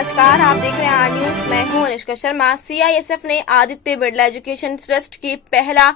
नमस्कार, आप देख रहे हैं आर न्यूज। मैं हूं अनुष्का शर्मा। सीआईएसएफ ने आदित्य बिड़ला एजुकेशन ट्रस्ट की पहला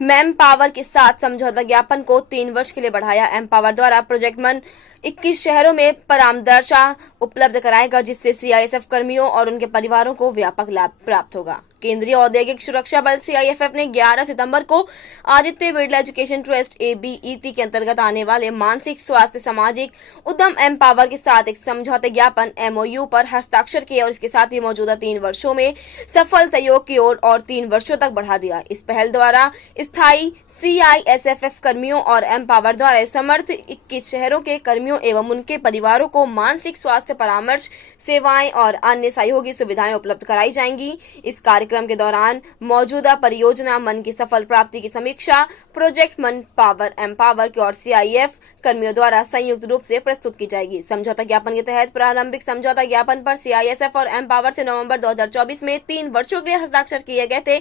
मैम पावर के साथ समझौता ज्ञापन को 3 वर्ष के लिए बढ़ाया। एम पावर द्वारा प्रोजेक्ट मन 21 शहरों में परामर्श उपलब्ध कराएगा, जिससे सीआईएसएफ कर्मियों और उनके परिवारों को व्यापक लाभ प्राप्त होगा। केंद्रीय औद्योगिक सुरक्षा बल सीआईएसएफ ने 11 सितंबर को Aditya Birla education trust ABET के अंतर्गत आने वाले मानसिक स्वास्थ्य सामाजिक उद्यम एम पावर के साथ एक समझौते ज्ञापन एमओयू पर हस्ताक्षर किए और इसके साथ ही मौजूदा 3 वर्षों में सफल सहयोग की ओर और 3 वर्षों तक बढ़ा दिया। इस पहल द्वारा स्थायी सीआईएसएफ कर्मियों और एम पावर द्वारा समर्थ 21 शहरों के कर्मियों एवं उनके परिवारों को मानसिक स्वास्थ्य परामर्श सेवाएं और अन्य सहयोगी सुविधाएं उपलब्ध कराई जाएंगी। इस कार्यक्रम के दौरान मौजूदा परियोजना मन की सफल प्राप्ति की समीक्षा प्रोजेक्ट मन पावर एम पावर की और सीआईएफ कर्मियों द्वारा संयुक्त रूप से प्रस्तुत की जाएगी। समझौता ज्ञापन के तहत प्रारंभिक समझौता ज्ञापन पर सीआईएसएफ और एम पावर से नवंबर 2024 में 3 वर्षों के लिए हस्ताक्षर किए गए थे,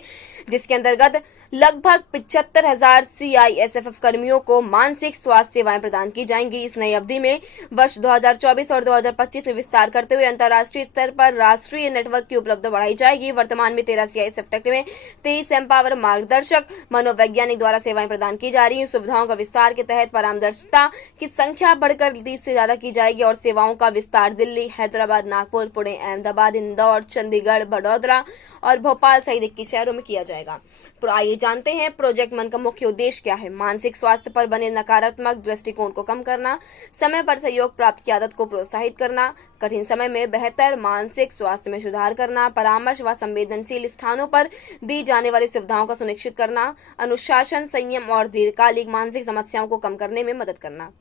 जिसके अंतर्गत लगभग 75,000 सीआईएसएफ कर्मियों को मानसिक स्वास्थ्य सेवाएं प्रदान की जाएंगी। इस नई अवधि में वर्ष 2024 और 2025 में विस्तार करते हुए अंतर्राष्ट्रीय स्तर पर राष्ट्रीय नेटवर्क की उपलब्धता बढ़ाई जाएगी। वर्तमान में 13 सीआईएसएफ टेक्ट में 23 एम पावर मार्गदर्शक मनोवैज्ञानिक द्वारा सेवाएं प्रदान की जा रही हैं। सुविधाओं का विस्तार के तहत परामर्शदाता की संख्या बढ़कर 30 से ज्यादा की जाएगी और सेवाओं का विस्तार दिल्ली, हैदराबाद, नागपुर, पुणे, अहमदाबाद, इंदौर, चंडीगढ़, बड़ौदा और भोपाल सहित 21 शहरों में किया जाएगा। तो आइए जानते हैं प्रोजेक्ट मन का मुख्य उद्देश्य क्या है। मानसिक स्वास्थ्य पर बने नकारात्मक दृष्टिकोण को कम करना, समय पर सहयोग प्राप्त की आदत को प्रोत्साहित करना, कठिन समय में बेहतर मानसिक स्वास्थ्य में सुधार करना, परामर्श व संवेदनशील स्थानों पर दी जाने वाली सुविधाओं का सुनिश्चित करना, अनुशासन, संयम और दीर्घकालिक मानसिक समस्याओं को कम करने में मदद करना।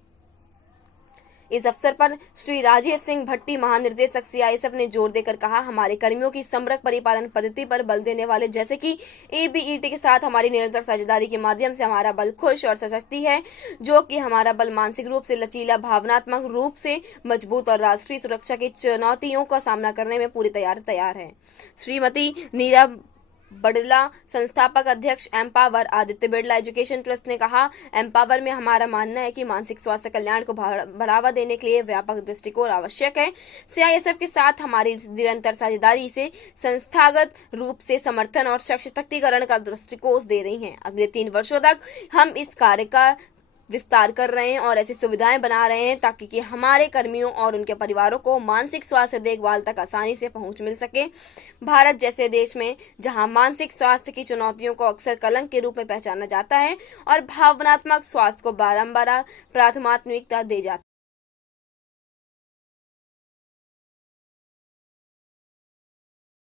इस अवसर पर श्री राजीव सिंह भट्टी, महानिर्देशक सीआईएसएफ, ने जोर देकर कहा, हमारे कर्मियों की समग्र परिपालन पद्धति पर बल देने वाले जैसे कि एबीईटी के साथ हमारी निरंतर साझेदारी के माध्यम से हमारा बल खुश और सशक्त है, जो कि हमारा बल मानसिक रूप से लचीला, भावनात्मक रूप से मजबूत और राष्ट्रीय सुरक्षा की चुनौतियों का सामना करने में पूरी तैयार है। श्रीमती नीरा बिड़ला, संस्थापक अध्यक्ष M power Aditya Birla education trust, ने कहा, एम पावर में हमारा मानना है कि मानसिक स्वास्थ्य कल्याण को बढ़ावा देने के लिए व्यापक दृष्टिकोण आवश्यक है। सीआईएसएफ के साथ हमारी निरंतर साझेदारी से संस्थागत रूप से समर्थन और सशक्तिकरण का दृष्टिकोण दे रही है। अगले 3 वर्षों तक हम इस कार्य का विस्तार कर रहे हैं और ऐसी सुविधाएं बना रहे हैं ताकि कि हमारे कर्मियों और उनके परिवारों को मानसिक स्वास्थ्य देखभाल तक आसानी से पहुंच मिल सके। भारत जैसे देश में जहां मानसिक स्वास्थ्य की चुनौतियों को अक्सर कलंक के रूप में पहचाना जाता है और भावनात्मक स्वास्थ्य को बारंबार प्राथमिकता दी जाती है।